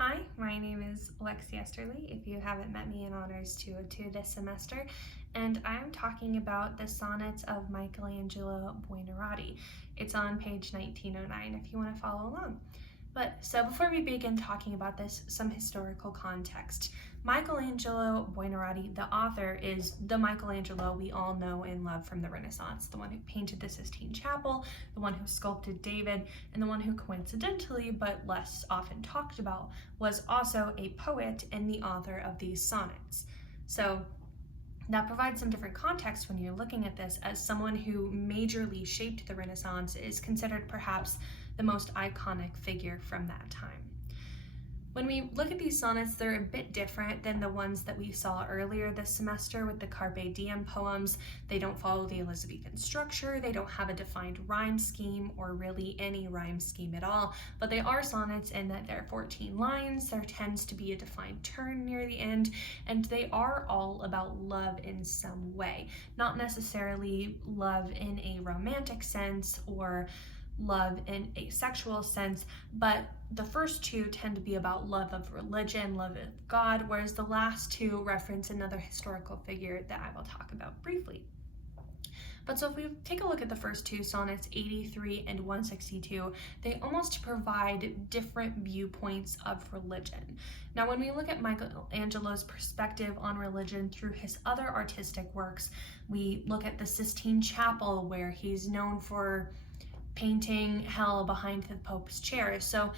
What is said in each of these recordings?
Hi, my name is Esterle, if you haven't met me in Honors 202 this semester, and I'm talking about the sonnets of Michelangelo Buonarroti. It's on page 1909 if you want to follow along. So before we begin talking about this, some historical context. Michelangelo Buonarroti, the author, is the Michelangelo we all know and love from the Renaissance, the one who painted the Sistine Chapel, the one who sculpted David, and the one who coincidentally, but less often talked about, was also a poet and the author of these sonnets. So that provides some different context when you're looking at this, as someone who majorly shaped the Renaissance is considered perhaps the most iconic figure from that time. When we look at these sonnets, they're a bit different than the ones that we saw earlier this semester with the Carpe Diem poems. They don't follow the Elizabethan structure, they don't have a defined rhyme scheme or really any rhyme scheme at all, but they are sonnets in that they're 14 lines, there tends to be a defined turn near the end, and they are all about love in some way. Not necessarily love in a romantic sense or love in a sexual sense, but the first two tend to be about love of religion, love of God, whereas the last two reference another historical figure that I will talk about briefly. But so if we take a look at the first two sonnets, 83 and 162, they almost provide different viewpoints of religion. Now, when we look at Michelangelo's perspective on religion through his other artistic works, we look at the Sistine Chapel, where he's known for painting hell behind the Pope's chair. So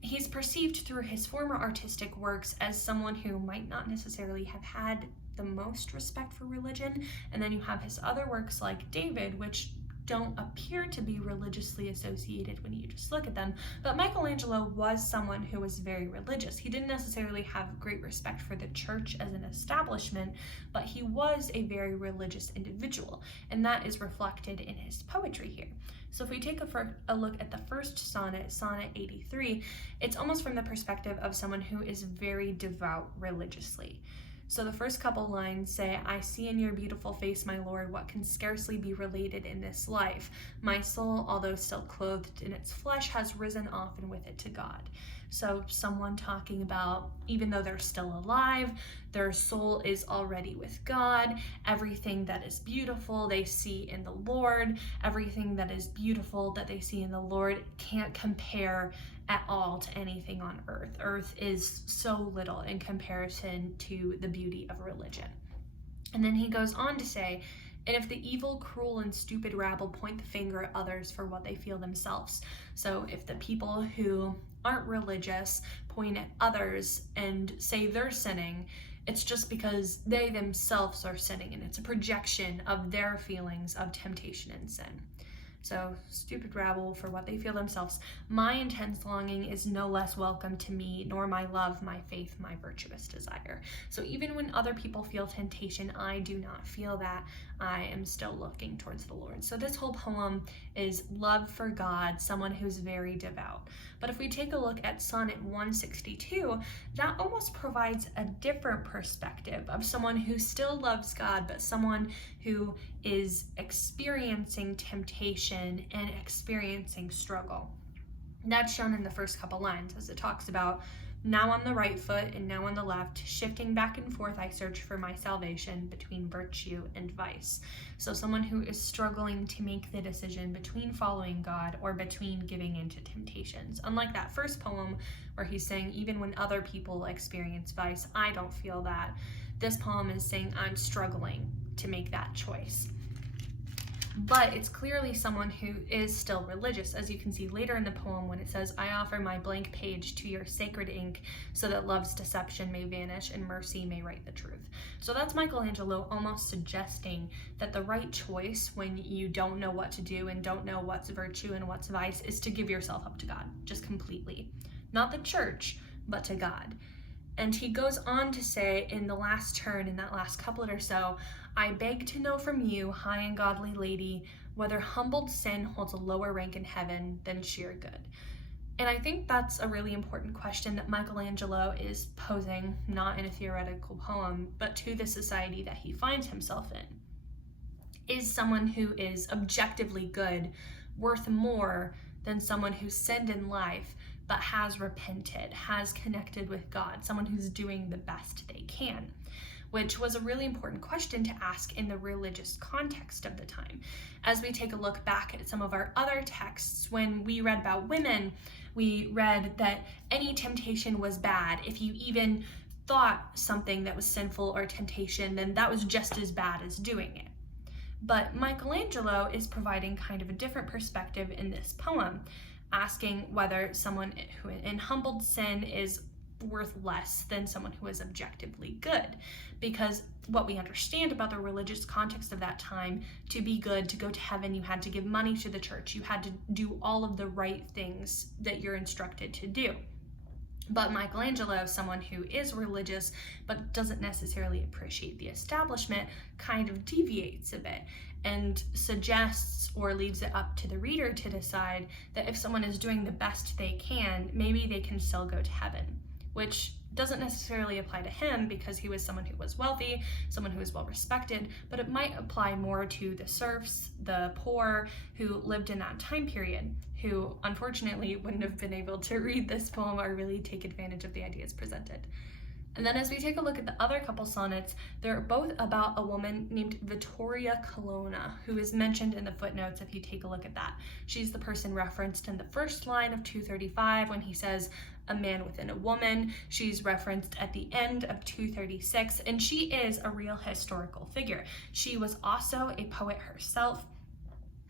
he's perceived through his former artistic works as someone who might not necessarily have had the most respect for religion. And then you have his other works like David, which don't appear to be religiously associated when you just look at them. But Michelangelo was someone who was very religious. He didn't necessarily have great respect for the church as an establishment, but he was a very religious individual, and that is reflected in his poetry here. So if we take a look at the first sonnet, Sonnet 83, it's almost from the perspective of someone who is very devout religiously. So the first couple lines say, "I see in your beautiful face, my Lord, what can scarcely be related in this life. My soul, although still clothed in its flesh, has risen often with it to God." So someone talking about, even though they're still alive, their soul is already with God. Everything that is beautiful they see in the Lord. Everything that is beautiful that they see in the Lord can't compare at all to anything on earth. Earth is so little in comparison to the beauty of religion. And then he goes on to say, "And if the evil, cruel, and stupid rabble point the finger at others for what they feel themselves." So if the people who aren't religious point at others and say they're sinning, it's just because they themselves are sinning, and it's a projection of their feelings of temptation and sin. So, stupid rabble for what they feel themselves. My intense longing is no less welcome to me, nor my love, my faith, my virtuous desire. So even when other people feel temptation, I do not feel that. I am still looking towards the Lord. So this whole poem is love for God, someone who's very devout. But if we take a look at Sonnet 162, that almost provides a different perspective of someone who still loves God, but someone who is experiencing temptation and experiencing struggle. That's shown in the first couple lines as it talks about, "Now on the right foot and now on the left, shifting back and forth, I search for my salvation between virtue and vice." So someone who is struggling to make the decision between following God or between giving into temptations. Unlike that first poem where he's saying, even when other people experience vice, I don't feel that. This poem is saying, I'm struggling to make that choice. But it's clearly someone who is still religious, as you can see later in the poem when it says, "I offer my blank page to your sacred ink so that love's deception may vanish and mercy may write the truth." So that's Michelangelo almost suggesting that the right choice when you don't know what to do and don't know what's virtue and what's vice is to give yourself up to God, just completely. Not the church, but to God. And he goes on to say in the last turn, in that last couplet or so, "I beg to know from you, high and godly lady, whether humbled sin holds a lower rank in heaven than sheer good." And I think that's a really important question that Michelangelo is posing, not in a theoretical poem, but to the society that he finds himself in. Is someone who is objectively good worth more than someone who sinned in life but has repented, has connected with God, someone who's doing the best they can, which was a really important question to ask in the religious context of the time. As we take a look back at some of our other texts, when we read about women, we read that any temptation was bad. If you even thought something that was sinful or temptation, then that was just as bad as doing it. But Michelangelo is providing kind of a different perspective in this poem, asking whether someone who in humbled sin is worth less than someone who is objectively good. Because what we understand about the religious context of that time, to be good, to go to heaven, you had to give money to the church, you had to do all of the right things that you're instructed to do. But Michelangelo, someone who is religious but doesn't necessarily appreciate the establishment, kind of deviates a bit and suggests or leaves it up to the reader to decide that if someone is doing the best they can, maybe they can still go to heaven, which doesn't necessarily apply to him because he was someone who was wealthy, someone who was well respected, but it might apply more to the serfs, the poor who lived in that time period, who unfortunately wouldn't have been able to read this poem or really take advantage of the ideas presented. And then as we take a look at the other couple sonnets, they're both about a woman named Vittoria Colonna, who is mentioned in the footnotes if you take a look at that. She's the person referenced in the first line of 235 when he says, a man within a woman. She's referenced at the end of 236, and she is a real historical figure. She was also a poet herself.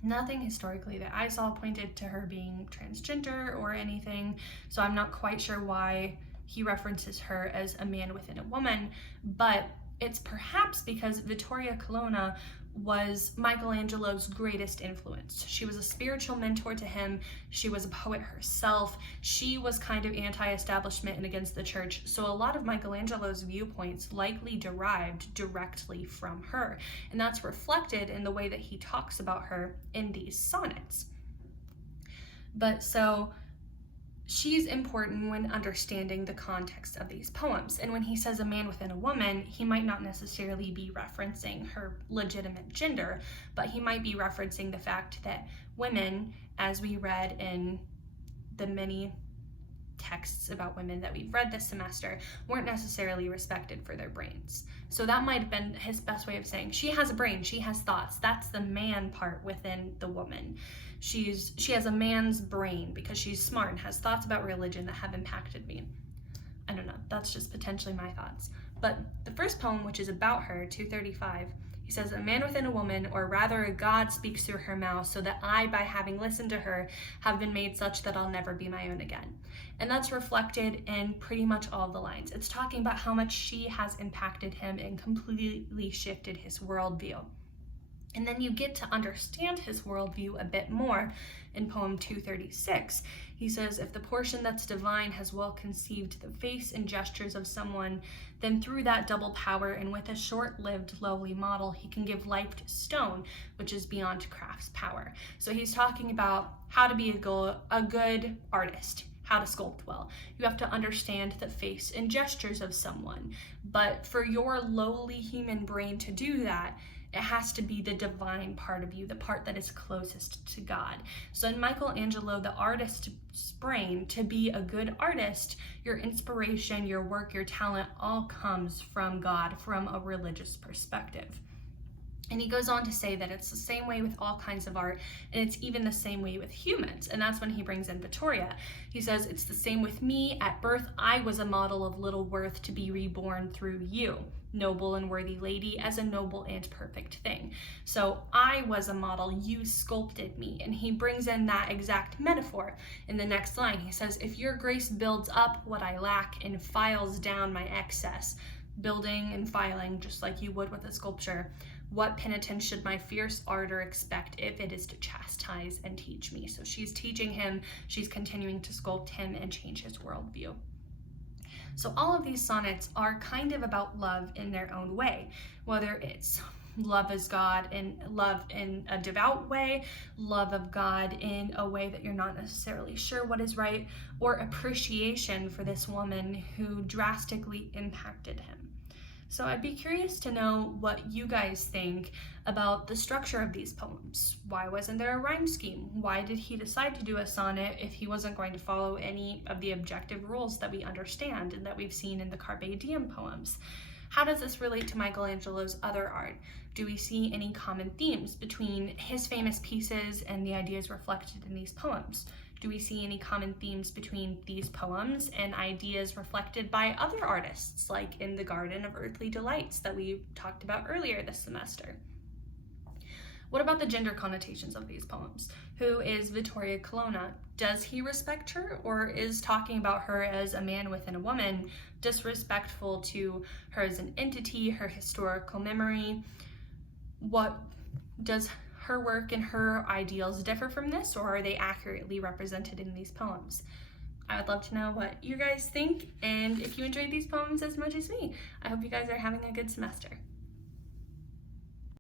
Nothing historically that I saw pointed to her being transgender or anything, so I'm not quite sure why he references her as a man within a woman, but it's perhaps because Vittoria Colonna was Michelangelo's greatest influence. She was a spiritual mentor to him. She was a poet herself. She was kind of anti-establishment and against the church. So a lot of Michelangelo's viewpoints likely derived directly from her. And that's reflected in the way that he talks about her in these sonnets. But so she's important when understanding the context of these poems. And when he says a man within a woman, he might not necessarily be referencing her legitimate gender, but he might be referencing the fact that women, as we read in the many texts about women that we've read this semester, weren't necessarily respected for their brains. So that might have been his best way of saying, she has a brain, she has thoughts. That's the man part within the woman. She has a man's brain because she's smart and has thoughts about religion that have impacted me. I don't know, that's just potentially my thoughts. But the first poem, which is about her, 235, he says, a man within a woman, or rather a God speaks through her mouth, so that I, by having listened to her, have been made such that I'll never be my own again. And that's reflected in pretty much all of the lines. It's talking about how much she has impacted him and completely shifted his worldview. And then you get to understand his worldview a bit more in poem 236. He says, if the portion that's divine has well conceived the face and gestures of someone, then through that double power and with a short-lived lowly model, he can give life to stone, which is beyond craft's power. So he's talking about how to be a good artist, how to sculpt well. You have to understand the face and gestures of someone. But for your lowly human brain to do that, it has to be the divine part of you, the part that is closest to God. So in Michelangelo, the artist's brain, to be a good artist, your inspiration, your work, your talent all comes from God, from a religious perspective. And he goes on to say that it's the same way with all kinds of art, and it's even the same way with humans. And that's when he brings in Vittoria. He says, it's the same with me. At birth, I was a model of little worth to be reborn through you, noble and worthy lady, as a noble and perfect thing. So I was a model, you sculpted me. And he brings in that exact metaphor in the next line. He says, if your grace builds up what I lack and files down my excess, building and filing just like you would with a sculpture, what penitence should my fierce ardor expect if it is to chastise and teach me? So she's teaching him, she's continuing to sculpt him and change his worldview. So all of these sonnets are kind of about love in their own way, whether it's love as God and love in a devout way, love of God in a way that you're not necessarily sure what is right, or appreciation for this woman who drastically impacted him. So I'd be curious to know what you guys think about the structure of these poems. Why wasn't there a rhyme scheme? Why did he decide to do a sonnet if he wasn't going to follow any of the objective rules that we understand and that we've seen in the Carpe Diem poems? How does this relate to Michelangelo's other art? Do we see any common themes between his famous pieces and the ideas reflected in these poems? Do we see any common themes between these poems and ideas reflected by other artists, like in the Garden of Earthly Delights that we talked about earlier this semester? What about the gender connotations of these poems? Who is Vittoria Colonna? Does he respect her, or is talking about her as a man within a woman disrespectful to her as an entity, her historical memory? What does her work and her ideals differ from this, or are they accurately represented in these poems? I would love to know what you guys think, and if you enjoyed these poems as much as me. I hope you guys are having a good semester.